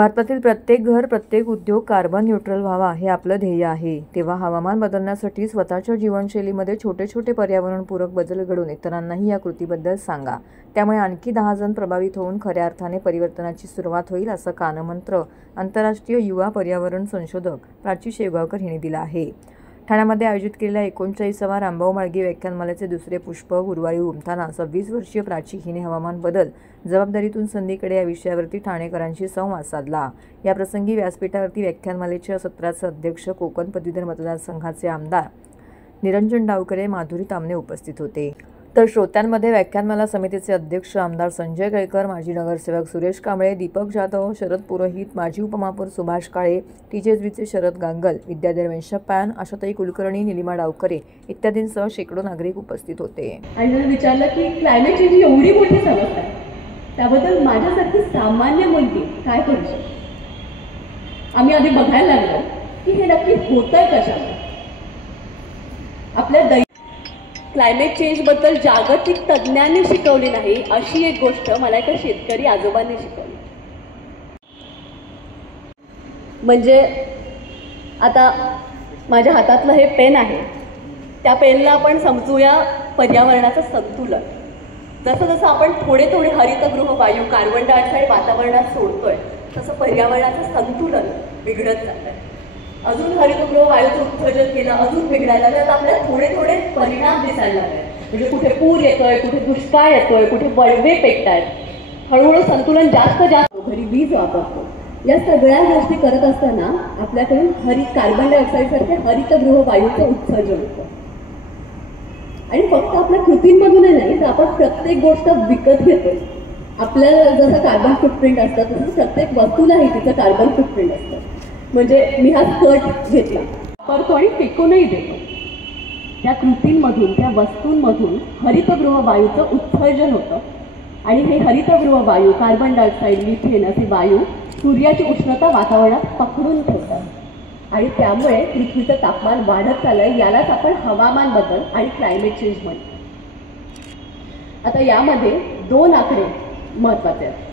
भारतातील प्रत्येक घर, प्रत्येक उद्योग कार्बन न्यूट्रल व्हावा हे आपलं ध्येय आहे. तेव्हा हवामान बदलण्यासाठी स्वतःच्या जीवनशैलीमध्ये छोटे छोटे पर्यावरणपूरक बदल घडवून इतरांनाही या कृतीबद्दल सांगा. त्यामुळे आणखी 10 जण प्रभावित होऊन खऱ्या अर्थाने परिवर्तनाची सुरुवात होईल, असं कानमंत्र आंतरराष्ट्रीय युवा पर्यावरण संशोधक प्राची शेवगावकर यांनी दिला आहे. ठाण्यामध्ये आयोजित केलेल्या 39वा रामभाऊ म्हाळगी व्याख्यानमालेचे दुसरे पुष्प गुरुवारी उमटताना 26 वर्षीय प्राची हिने हवामान बदल जबाबदारीतून संधीकडे या विषयावरती ठाणेकरांशी संवाद साधला. या प्रसंगी व्यासपीठावरती व्याख्यानमालेच्या सत्राचे अध्यक्ष, कोकण पदवीधर मतदारसंघाचे आमदार निरंजन डावकरे, माधुरी तामणे उपस्थित होते. तर श्रोत्यांमध्ये व्याख्यानमाला समितीचे अध्यक्ष आमदार संजय केळकर, माजी नगरसेवक सुरेश कांबळे, दीपक जाधव, शरद पुरोहित, माजी उपमहापौर सुभाष काळे, टीजेसबीचे शरद गांगल, विद्याधर वेंशप्पान, आशाताई कुलकर्णी, निलिमा डावकरे इत्यादींसह शेकडो नागरिक उपस्थित होते. आणि मला विचारलं की क्लायमेट चेंज ही एवढी मोठी समस्या आहे, त्याबद्दल माझ्यासारखी सामान्य मुलगी काय करू शकते. आम्ही आधी बघायला लागलो की हे नक्की होतंय कशामुळे. आपल्या क्लायमेट चेंज बद्दल जागतिक तज्ज्ञांनी शिकवली नाही अशी एक गोष्ट मला एका शेतकरी आजोबांनी शिकवली. म्हणजे आता माझ्या हातातलं हे पेन आहे, त्या पेनला आपण समजूया पर्यावरणाचं संतुलन. जसं जसं आपण थोडे थोडे हरितगृह वायू, कार्बन डायऑक्साईड वातावरणात सोडतोय तसं पर्यावरणाचं संतुलन बिघडत जातंय. अजून हरितगृह वायूचं उत्सर्जन केलं, अजून बिघडायला लागलं, तर आपल्याला थोडे थोडे परिणाम दिसायला लागले. म्हणजे कुठे पूर येतोय, कुठे दुष्काळ येतोय, कुठे बळवे पेटतायत. हळूहळू संतुलन जास्त घरी वीज वापरतो. या सगळ्या गोष्टी करत असताना आपल्याकडून कार्बन डायऑक्साईड सारख्या हरितगृह वायूचं उत्सर्जन होतं. आणि फक्त आपल्या कृतींमधूनही नाही, तर आपण प्रत्येक गोष्ट विकत घेतो. आपल्याला जसं कार्बन फुटप्रिंट असतं तसं प्रत्येक वस्तूलाही तिचं कार्बन फुटप्रिंट असतं. म्हणजे मी हा स्कर्ट घेतला, वापरतो आणि फेकूनही देतो. त्या कृतींमधून, त्या वस्तूंमधून हरितगृह वायूचं उत्सर्जन होतं. आणि हे हरितगृह वायू, कार्बन डायऑक्साईड, मिथेन असे वायू सूर्याची उष्णता वातावरणात पकडून ठेवतात. आणि त्यामुळे पृथ्वीचं तापमान वाढत चाललंय. यालाच आपण हवामान बदल आणि क्लायमेट चेंज म्हणतो. आता यामध्ये 2 आकडे महत्त्वाचे आहेत.